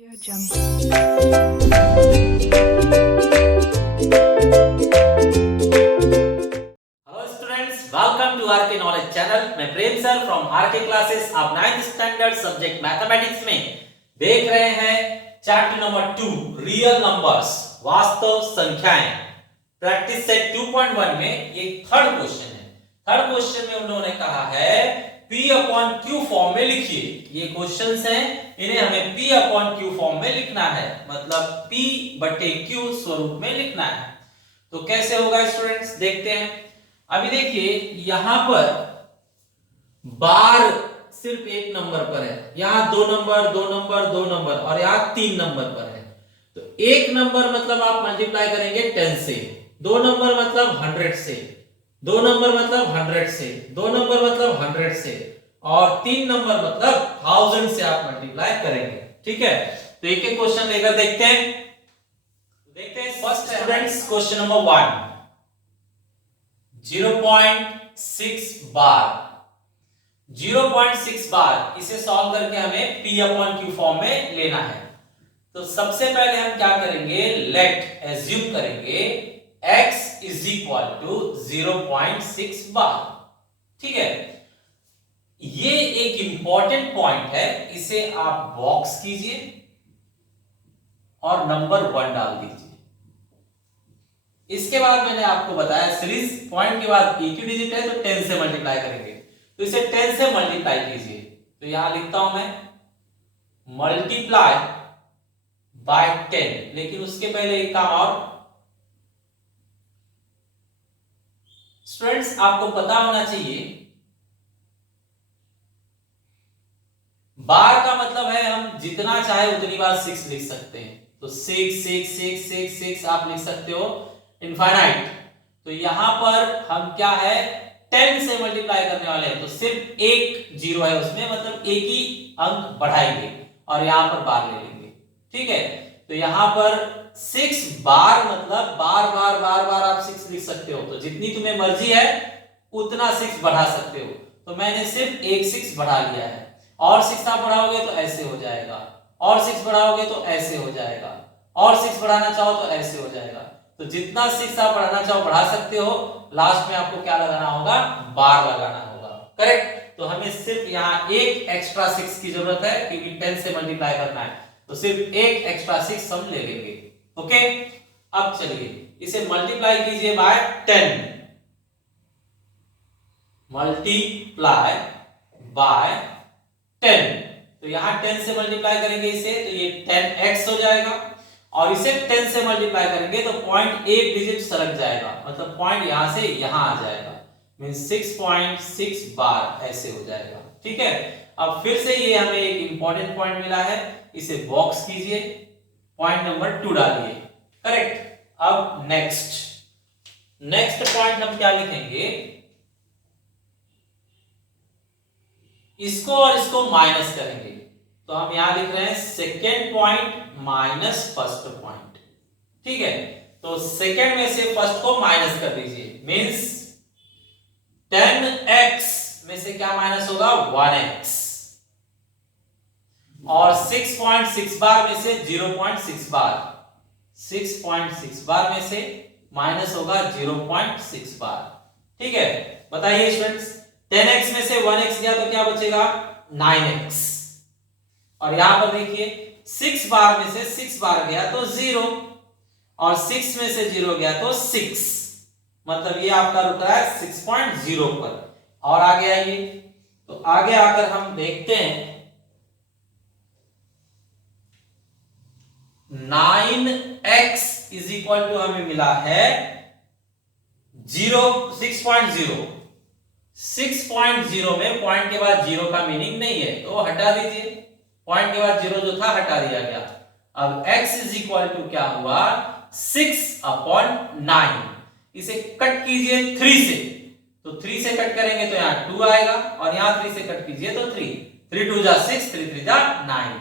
Audio Jungle. Hello students, welcome to RK knowledge channel. मैं Prem sir from RK classes. आप 9th standard subject mathematics में देख रहे हैं चैप्टर नंबर 2 रियल नंबर्स, वास्तव संख्याएं। प्रैक्टिस सेट 2.1 में ये थर्ड क्वेश्चन है। थर्ड क्वेश्चन में उन्होंने कहा है P अपॉन Q फॉर्म में लिखिए। ये क्वेश्चंस हैं, इन्हें हमें P अपॉन Q फॉर्म में लिखना है, मतलब P बटे Q स्वरूप में लिखना है। तो कैसे होगा स्टूडेंट्स, देखते हैं। अभी देखिए, यहां पर बार सिर्फ एक नंबर पर है, यहां दो नंबर और यहां 3 नंबर पर है। तो एक नंबर मतलब आप मल्टीप्लाई करेंगे 10 से, दो नंबर मतलब 100 से, दो नंबर मतलब 100 से, दो नंबर मतलब 100 से, और 3 नंबर मतलब 1000 से आप मल्टीप्लाई करेंगे। ठीक है, तो एक एक क्वेश्चन लेकर देखते हैं। फर्स्ट स्टूडेंट्स, क्वेश्चन नंबर 1, 0.6 बार। 0.6 बार इसे सॉल्व करके हमें P अपॉन Q फॉर्म में लेना है। तो सबसे पहले हम क्या करेंगे, लेट एज्यूम करेंगे x इज इक्वल टू 0.6 बार। ठीक है, ये एक इंपॉर्टेंट पॉइंट है, इसे आप बॉक्स कीजिए और नंबर 1 डाल दीजिए। इसके बाद मैंने आपको बताया सीरीज पॉइंट के बाद एक ही डिजिट है तो 10 से मल्टीप्लाई करेंगे, तो इसे 10 से मल्टीप्लाई कीजिए। तो यहां लिखता हूं मैं मल्टीप्लाई बाय 10, लेकिन उसके पहले एक काम और। स्टूडेंट्स, आपको पता होना चाहिए बार का मतलब है हम जितना चाहे उतनी बार 6 लिख सकते हैं। तो 6 6 6 6 6 आप लिख सकते हो इनफाइनाइट। तो यहां पर हम क्या है 10 से मल्टीप्लाई करने वाले हैं, तो सिर्फ एक जीरो है उसमें, मतलब एक ही अंक बढ़ाएंगे और यहां पर बार ले लेंगे। ठीक है, तो यहां पर 6 बार मतलब बार बार बार बार आप 6 लिख सकते हो, तो जितनी तुम्हें मर्जी है उतना 6 बढ़ा सकते हो। तो मैंने सिर्फ एक 6 बढ़ा लिया है, और 6 आप बढ़ाओगे तो ऐसे हो जाएगा, और 6 बढ़ाओगे तो ऐसे हो जाएगा, और 6 बढ़ाना चाहो तो ऐसे हो जाएगा। तो जितना 6 आप बढ़ाना चाहो बढ़ा सकते हो। लास्ट में आपको क्या लगाना होगा, बार लगाना होगा। करेक्ट, तो हमें सिर्फ यहाँ एक एक्स्ट्रा 6 की जरूरत है, क्योंकि 10 से मल्टीप्लाई करना है, तो सिर्फ एक एक्स्ट्रा 6 हम ले लेंगे। ओके, अब चलिए इसे मल्टीप्लाई कीजिए बाय 10। मल्टीप्लाई बाय 10, तो यहां 10 से मल्टीप्लाई करेंगे इसे, तो ये 10x हो जाएगा, और इसे 10 से मल्टीप्लाई करेंगे तो पॉइंट एक डिजिट सरक जाएगा, मतलब पॉइंट यहां से यहां आ जाएगा, मीन 6.6 बार ऐसे हो जाएगा। ठीक है, अब फिर से ये हमें एक इंपॉर्टेंट पॉइंट मिला है, इसे बॉक्स कीजिए, पॉइंट नंबर 2 डालिए। करेक्ट, अब नेक्स्ट पॉइंट हम क्या लिखेंगे, इसको और इसको माइनस करेंगे, तो हम यहां लिख रहे हैं second point minus first point. ठीक है, तो सेकेंड में से फर्स्ट को माइनस कर दीजिए, मींस 10x में से क्या माइनस होगा, 1x, और 6.6 बार में से 0.6 बार, 6.6 बार में से माइनस होगा 0.6 बार। ठीक है, बताइए स्टूडेंट्स, 10x में से 1x गया तो क्या बचेगा, 9x, और यहां पर देखिए 6 बार में से 6 बार गया तो 0, और 6 में से 0 गया तो 6, मतलब ये आपका रुक रहा है 6.0 पर। और आगे आइए, तो आगे आकर हम देखते हैं 9x इज इक्वल टू हमें मिला है 6.0। 6.0 में पॉइंट के बाद 0 का मीनिंग नहीं है, तो हटा दीजिए, पॉइंट के बाद 0 जो था हटा दिया गया। अब x इज इक्वल टू क्या हुआ, 6/9। इसे कट कीजिए 3 से, तो 3 से कट करेंगे तो यहाँ 2 आएगा, और यहाँ 3 से कट कीजिए तो 3, 3 2 जा 6, 3 3 जा 9।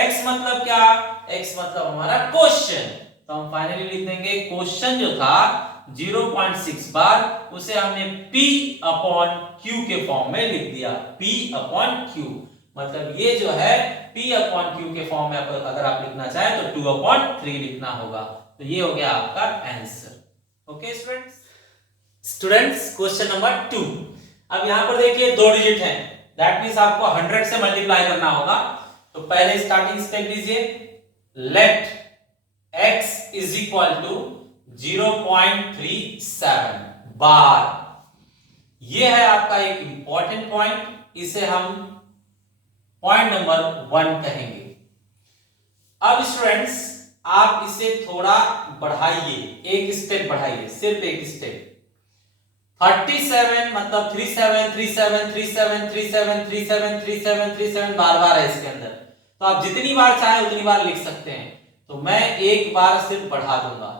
x मतलब क्या, x मतलब हमारा क्वेश्चन, तो हम फाइनली लिख देंगे क्वेश्चन जो था 0.6 बार, उसे हमने P अपॉन Q के फॉर्म में लिख दिया, P अपॉन Q, मतलब ये जो है P अपॉन Q के फॉर्म में अगर आप लिखना चाहें तो 2 अपॉन 3 लिखना होगा। तो ये हो गया आपका answer. Okay students question number 2। अब यहां पर देखिए 2 डिजिट हैं, दैट मींस आपको 100 से मल्टीप्लाई करना होगा। तो पहले स्टार्टिंग स्टेप लीजिए, let x is equal to 0.37 bar. ये है आपका एक इंपॉर्टेंट पॉइंट, इसे हम पॉइंट नंबर 1 कहेंगे। अब स्टूडेंट्स आप इसे थोड़ा बढ़ाइए, एक स्टेप बढ़ाइए, सिर्फ एक स्टेप। 37 मतलब 37 37 37 37 37 37 37 बार बार है इसके अंदर। तो आप जितनी बार चाहे उतनी बार लिख सकते हैं। तो मैं एक बार सिर्फ बढ़ा दूंगा,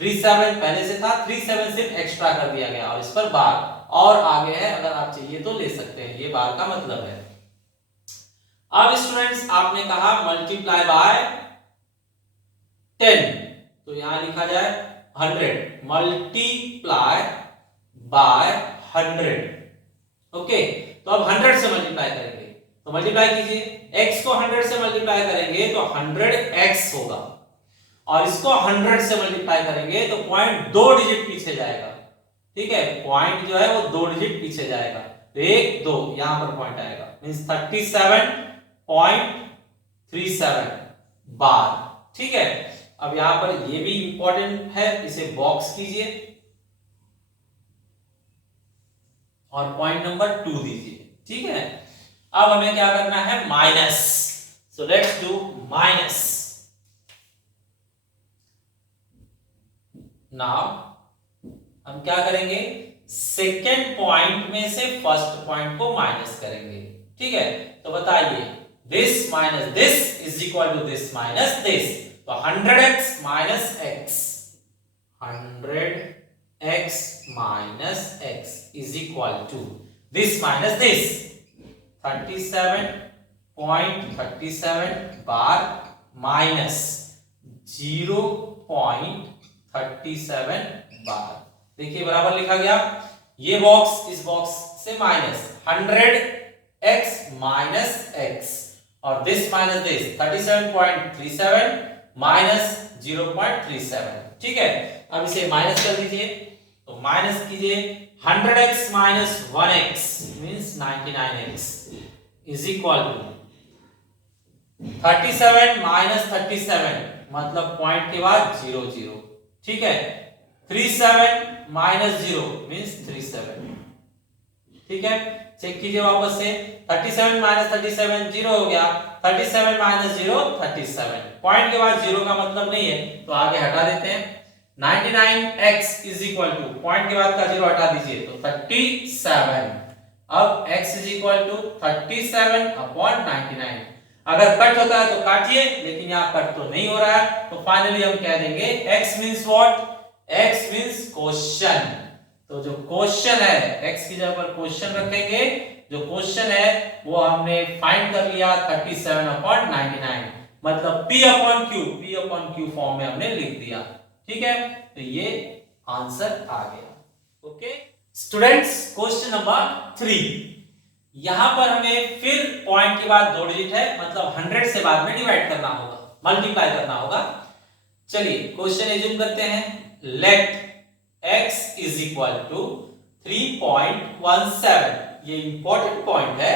37 पहले से था, 37 सिर्फ एक्स्ट्रा कर दिया गया और इस पर बार और आगे है, अगर आप चाहिए तो ले सकते हैं, ये बार का मतलब है। अब स्टूडेंट्स आपने कहा मल्टीप्लाई बाय 10, तो यहां लिखा जाए 100 मल्टीप्लाई बाय 100। ओके, तो अब 100 से मल्टीप्लाई करेंगे, तो मल्टीप्लाई कीजिए, x को 100 से मल्टीप्लाई करेंगे तो 100x होगा, और इसको 100 से मल्टीप्लाई करेंगे तो पॉइंट 2 डिजिट पीछे जाएगा। ठीक है, पॉइंट जो है वो 2 डिजिट पीछे जाएगा, तो 1 2 यहां पर पॉइंट आएगा, मींस 37.37 बार। ठीक है, अब यहां पर ये भी इंपॉर्टेंट है, इसे बॉक्स कीजिए और पॉइंट नंबर 2 दीजिए। ठीक है, अब हमें क्या करना है, minus. So let's do minus. Now हम क्या करेंगे, सेकेंड पॉइंट में से फर्स्ट पॉइंट को माइनस करेंगे। ठीक है, तो बताइए this minus this is equal to this minus this, तो 100x minus x, 100x minus x is equal to this minus this, 37.37 bar minus 0.37 bar. देखिए बराबर लिखा गया, ये बॉक्स इस बॉक्स से माइनस 100x माइनस x और दिस माइनस दिस 37.37 माइनस 0.37। ठीक है, अब इसे माइनस कर दीजिए, तो माइनस कीजिए 100x minus 1x means 99x is equal to 37 minus 37 मतलब पॉइंट के बाद 0 0। ठीक है, 37 माइनस 0 मींस 37। ठीक है, चेक कीजिए वापस से, 37 माइनस 37 0 हो गया, 37 माइनस 0 37, पॉइंट के बाद 0 का मतलब नहीं है तो आगे हटा देते हैं। 99x is equal to point के बाद का 0 हटा दीजिए तो 37। अब x is equal to 37 upon 99। अगर कट होता है तो काटिए, लेकिन यहाँ कट तो नहीं हो रहा है, तो फाइनली हम कह देंगे x means what, x means question. तो जो क्वेश्चन है, x की जगह पर क्वेश्चन रखेंगे, जो क्वेश्चन है वो हमने फाइंड कर लिया 37 अपॉन 99, मतलब p अपॉन q फॉर्म में हमने लिख दिया। ठीक है, तो ये आंसर आ गया। ओके स्टूडेंट्स, क्वेश्चन नंबर 3, यहां पर हमें फिर पॉइंट के बाद 2 डिजिट है, मतलब 100 से बाद में डिवाइड करना होगा, मल्टीप्लाई करना होगा। चलिए क्वेश्चन एज्यूम करते हैं, let x is equal to 3.17। ये इंपॉर्टेंट पॉइंट है,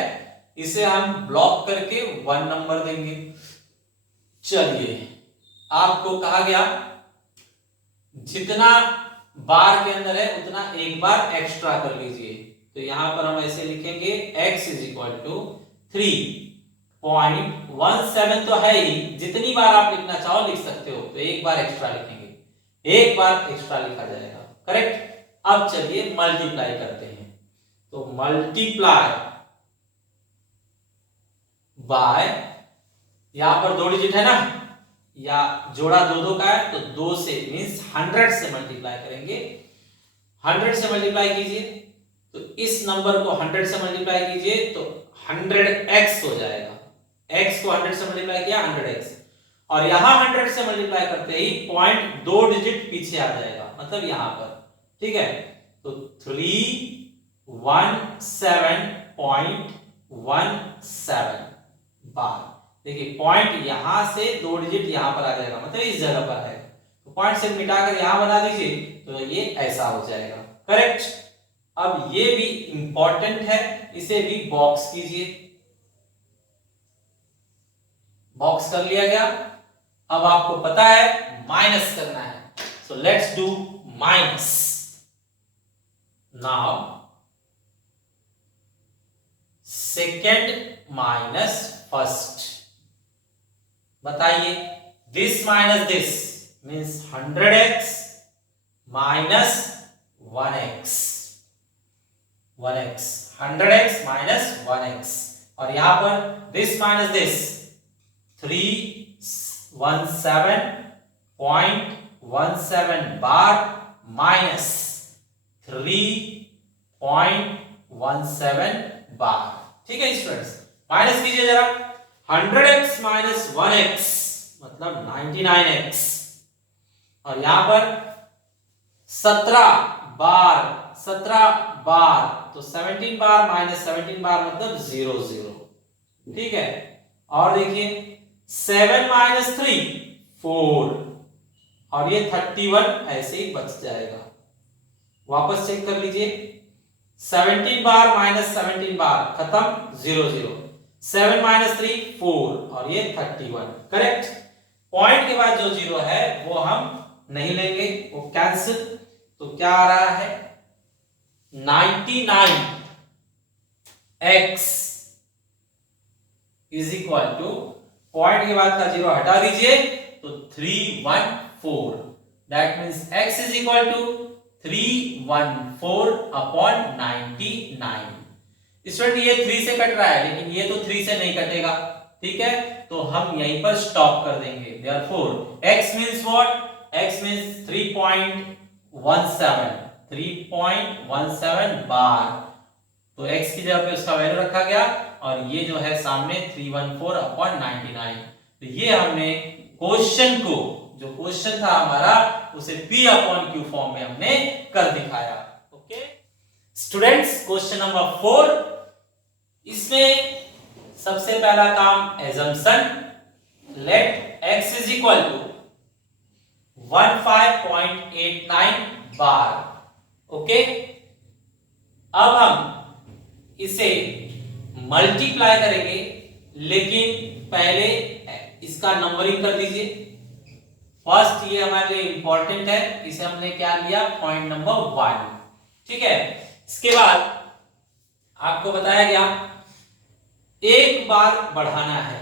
इसे हम ब्लॉक करके 1 नंबर देंगे। चलिए, आपको कहा गया जितना बार के अंदर है उतना एक बार एक्स्ट्रा कर लीजिए, तो यहां पर हम ऐसे लिखेंगे x इज इक्वल टू 3.17 तो है ही, जितनी बार आप लिखना चाहो लिख सकते हो, तो एक बार एक्स्ट्रा लिखेंगे, एक बार एक्स्ट्रा लिखा जाएगा, करेक्ट। अब चलिए मल्टीप्लाई करते हैं, तो मल्टीप्लाई बाय, यहां पर 2 डिजिट है ना, या जोड़ा 2 2 का है तो 2 से मींस 100 से मल्टीप्लाई करेंगे। 100 से मल्टीप्लाई कीजिए तो इस नंबर को 100 से मल्टीप्लाई कीजिए तो 100x हो जाएगा, x को 100 से मल्टीप्लाई किया 100x, और यहां 100 से मल्टीप्लाई करते ही पॉइंट 2 डिजिट पीछे आ जाएगा, मतलब यहां पर। ठीक है, तो 317.17 बार, देखिए पॉइंट यहां से 2 डिजिट यहां पर आ जाएगा, मतलब इस जगह पर है, तो पॉइंट से मिटाकर यहां बना दीजिए तो ये ऐसा हो जाएगा। करेक्ट। अब ये भी इंपॉर्टेंट है, इसे भी बॉक्स कीजिए। बॉक्स कर लिया गया। अब आपको पता है माइनस करना है, so let's do minus. Now second minus first, बताइए this minus this means 100x minus 1x, 1x 100x minus 1x, और यहां पर दिस माइनस दिस 317.17 बार माइनस 3.17 बार। ठीक है स्टूडेंट्स, माइनस कीजिए जरा। 100x माइनस 1x मतलब 99x, और यहां पर 17 बार तो 17 बार माइनस 17 बार मतलब 0 0। ठीक है, और देखिए 7 माइनस 3 4, और ये 31 ऐसे ही बच जाएगा। वापस चेक कर लीजिए, 17 बार माइनस 17 बार खत्म 0 0, 7 माइनस 3 4, और ये 31। करेक्ट। पॉइंट के बाद जो 0 है वो हम नहीं लेंगे, वो कैंसिल। तो क्या आ रहा है 99x is equal to, point के बाद का 0 हटा दीजिए तो 314, that means x is equal to 314 upon 99। Student ये 3 से कट रहा है, लेकिन ये तो 3 से नहीं कटेगा। ठीक है, तो हम यहीं पर स्टॉप कर देंगे। Therefore x means what, x means 3.17 बार, तो x की जगह पे उसका वैल्यू रखा गया, और ये जो है सामने 314 अपॉन 99। तो ये हमने क्वेश्चन को, जो क्वेश्चन था हमारा, उसे p अपॉन q फॉर्म में हमने कर दिखाया। ओके स्टूडेंट्स, क्वेश्चन नंबर 4, इसमें सबसे पहला काम assumption, let x is equal to 15.89 bar. Okay, अब हम इसे मल्टीप्लाई करेंगे, लेकिन पहले इसका नंबरिंग कर दीजिए। फर्स्ट ये हमारे लिए इंपॉर्टेंट है, इसे हमने क्या लिया, पॉइंट नंबर 1। ठीक है, इसके बाद आपको बताया गया एक बार बढ़ाना है।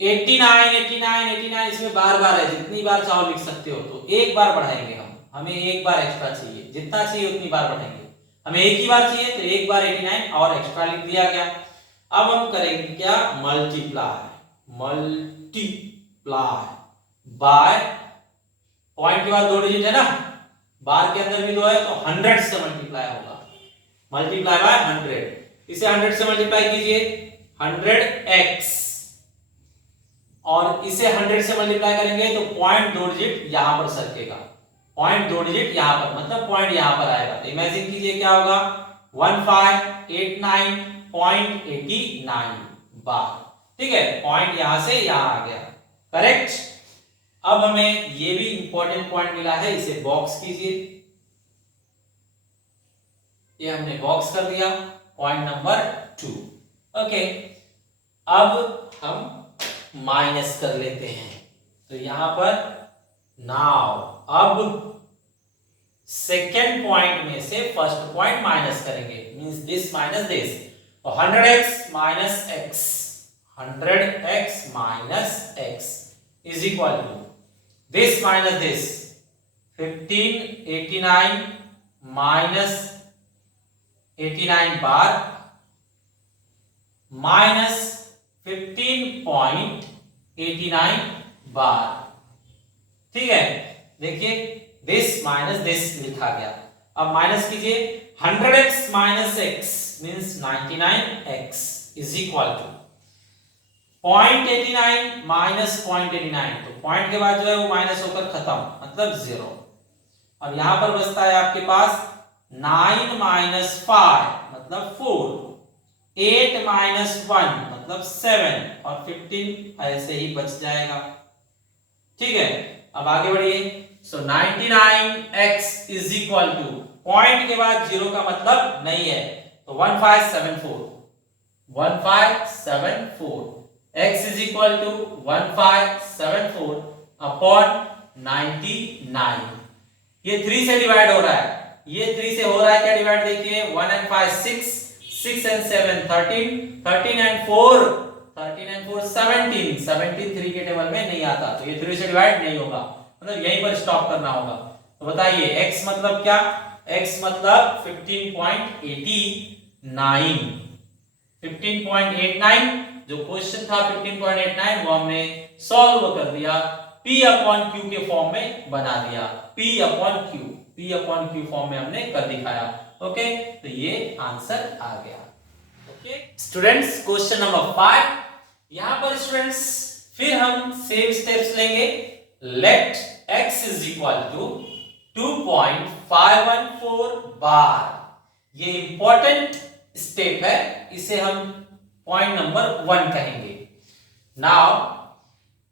89 89 89 इसमें बार बार है, जितनी बार चाहो लिख सकते हो। तो एक बार बढ़ाएंगे हम, हमें एक बार एक्स्ट्रा चाहिए, जितना चाहिए उतनी बार बढ़ाएंगे। हमें एक ही बार चाहिए तो एक बार 89 और एक्स्ट्रा लिख दिया गया। अब हम करेंगे क्या, मल्टीप्लाई बाय, पॉइंट के बाद 2 डिजिट है ना, बार के अंदर भी 2 है, तो 100 से मल्टीप्लाई होगा, मल्टीप्लाई बाय 100। इसे 100 से मल्टीप्लाई कीजिए, 100x, और इसे 100 से मल्टीप्लाई करेंगे तो पॉइंट 2 डिजिट यहां पर सरकेगा, पॉइंट 2 डिजिट यहां पर, मतलब पॉइंट यहां पर आएगा। तो इमेजिन कीजिए क्या होगा, 1589.89 बार। ठीक है, पॉइंट यहां से यहां आ गया। करेक्ट। अब हमें ये भी इंपॉर्टेंट पॉइंट मिला है, इसे बॉक्स कीजिए। ये हमने बॉक्स कर दिया, पॉइंट नंबर 2। ओके, अब हम माइनस कर लेते हैं। तो यहां पर नाउ अब सेकेंड पॉइंट में से फर्स्ट पॉइंट माइनस करेंगे, मींस दिस माइनस दिस। तो 100x minus x, 100x minus x is equal to this minus this, 1589 minus 89 bar minus 15.89 bar. ठीक है, देखिए दिस माइनस दिस लिखा गया। अब माइनस कीजिए, 100x minus x means 99x is equal to 0.89 minus 0.89, तो point के बाद जो है वो माइनस होकर खत्म, मतलब 0। अब यहां पर बचता है आपके पास 9 माइनस 5 मतलब 4, 8 माइनस 1 मतलब मतलब 7 और 15 ऐसे ही बच जाएगा। ठीक है, अब आगे बढ़िए। So 99x is equal to, point के बाद जीरो का मतलब नहीं है, तो 1574 x is equal to 1574 upon 99। ये 3 से डिवाइड हो रहा है, ये 3 से हो रहा है क्या डिवाइड, देखिए 1 and 5 6, 6 and 7 13, 13 and 4 17, 17 3 के टेबल में नहीं आता, तो ये 3 से डिवाइड नहीं होगा, मतलब यहीं पर स्टॉप करना होगा। तो बताइए x मतलब क्या, x मतलब 15.89 जो क्वेश्चन था 15.89 वो हमने सॉल्व कर दिया, p अपॉन q के फॉर्म में बना दिया, p अपॉन q फॉर्म में हमने कर दिखाया। ओके, तो ये आंसर आ गया। ओके स्टूडेंट्स, क्वेश्चन नंबर 5, यहां पर स्टूडेंट्स फिर हम सेम स्टेप्स लेंगे। Let x is equal to 2.514 bar, ये इंपॉर्टेंट स्टेप है, इसे हम पॉइंट नंबर 1 कहेंगे। नाउ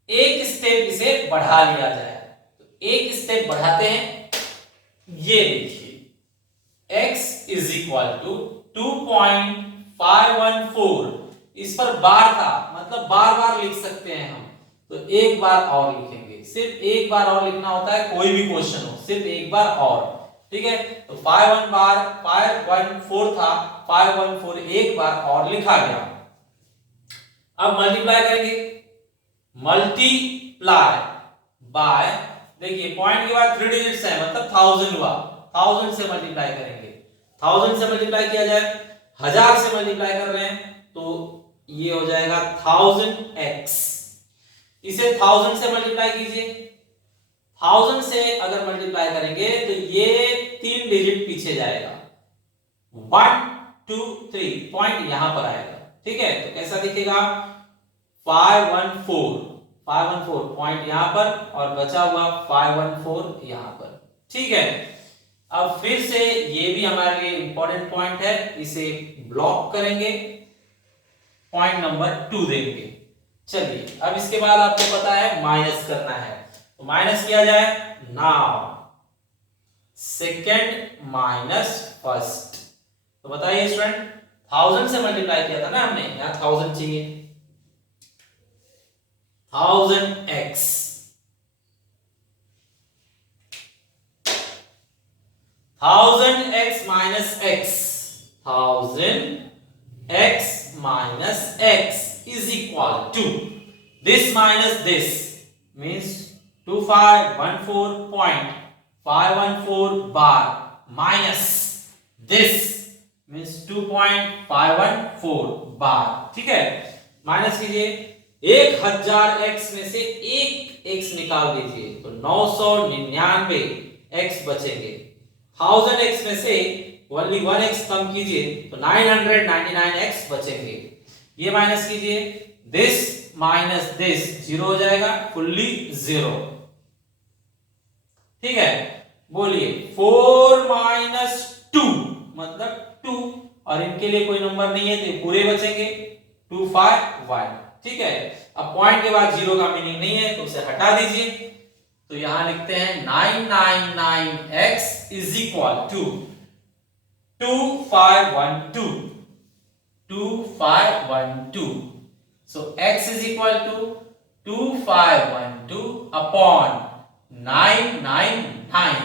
एक स्टेप इसे बढ़ा लिया जाए, तो एक स्टेप बढ़ाते हैं, ये देखिए x इज इक्वल टू 2.514, इस पर बार था मतलब बार बार लिख सकते हैं हम, तो एक बार और लिखेंगे, सिर्फ एक बार और लिखना होता है, कोई भी क्वेश्चन हो सिर्फ एक बार और। ठीक है, तो 514 था, 514 एक बार और लिखा गया। अब मल्टीप्लाई करेंगे, मल्टीप्लाई बाय, देखिए पॉइंट के बाद 3 डिजिट्स है मतलब 1000 हुआ, 1000 से मल्टीप्लाई करेंगे, 1000 से मल्टीप्लाई किया जाए, 1000 से मल्टीप्लाई कर रहे हैं तो ये हो जाएगा 1000x, इसे 1000 से मल्टीप्लाई कीजिए, 1000 से अगर मल्टीप्लाई करेंगे तो ये 3 डिजिट पीछे जाएगा, 1 2 3 पॉइंट यहां पर आएगा। ठीक है, तो कैसा दिखेगा, 514 पॉइंट यहां पर और बचा हुआ 514 यहां पर। ठीक है, अब फिर से ये भी हमारे लिए इंपॉर्टेंट पॉइंट है, इसे ब्लॉक करेंगे, पॉइंट नंबर 2 देंगे। चलिए अब इसके बाद आपको पता है माइनस करना है, तो माइनस किया जाए। नाउ सेकंड माइनस फर्स्ट, तो बताइए स्टूडेंट, 1000 से मल्टीप्लाई किया था ना हमने, यहां 1000 चाहिए, 1000x, 1000x minus x, 1000x minus x is equal to this minus this means 2514.514 bar minus this means 2.514 बार। ठीक है, माइनस कीजिए, 1000x में से एक x निकाल दीजिए तो 999 x बचेंगे, 1000x में से ओनली 1x कम कीजिए तो 999x बचेंगे, ये माइनस कीजिए, दिस माइनस दिस जीरो हो जाएगा, फुल्ली जीरो। ठीक है, बोलिए 4 माइनस 2 मतलब 2, और इनके लिए कोई नंबर नहीं है तो पूरे बचेंगे 251। ठीक है, अब पॉइंट के बाद जीरो का मीनिंग नहीं है तो उसे हटा दीजिए, तो यहां लिखते हैं 999x is equal to 2512। So x is equal to 2512 upon 999।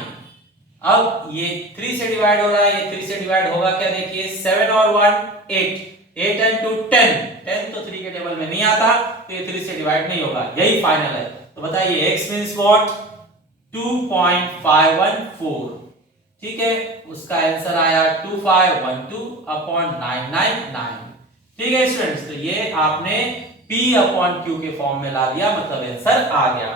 अब ये 3 से डिवाइड हो रहा है, ये 3 से डिवाइड होगा क्या, देखिए 7 और 1 8, 8 and 2 10, 10 तो 3 के टेबल में नहीं आता तो ये 3 से डिवाइड नहीं होगा, यही फाइनल है। तो बताइए x मींस व्हाट, 2.514। ठीक है, उसका आंसर आया 2512 अपॉन 999। ठीक है स्टूडेंट्स, तो ये आपने p अपॉन q के फॉर्म में ला दिया, मतलब आंसर आ गया।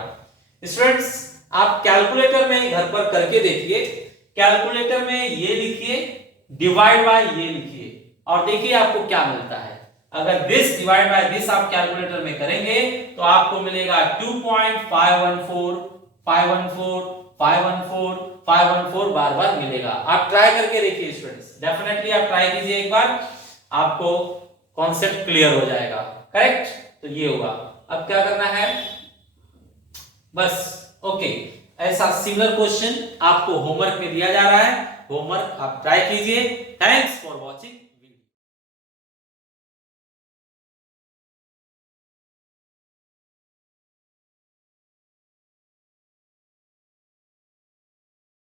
स्टूडेंट्स आप कैलकुलेटर में घर पर करके देखिए, कैलकुलेटर में ये लिखिए डिवाइड बाय ये लिखिए और देखिए आपको क्या मिलता है। अगर दिस डिवाइड बाय दिस आप कैलकुलेटर में करेंगे तो आपको मिलेगा 2.514 514 514 514 बार बार मिलेगा। आप ट्राई करके देखिए स्टूडेंट्स, डेफिनेटली आप ट्राई कीजिए एक बार, आपको कॉन्सेप्ट क्लियर हो जाएगा। करेक्ट, तो ये होगा। अब क्या करना है, बस ओके, ऐसा सिमिलर क्वेश्चन आपको होमवर्क में दिया जा रहा है, होमवर्क आप ट्राई कीजिए। Thanks for watching.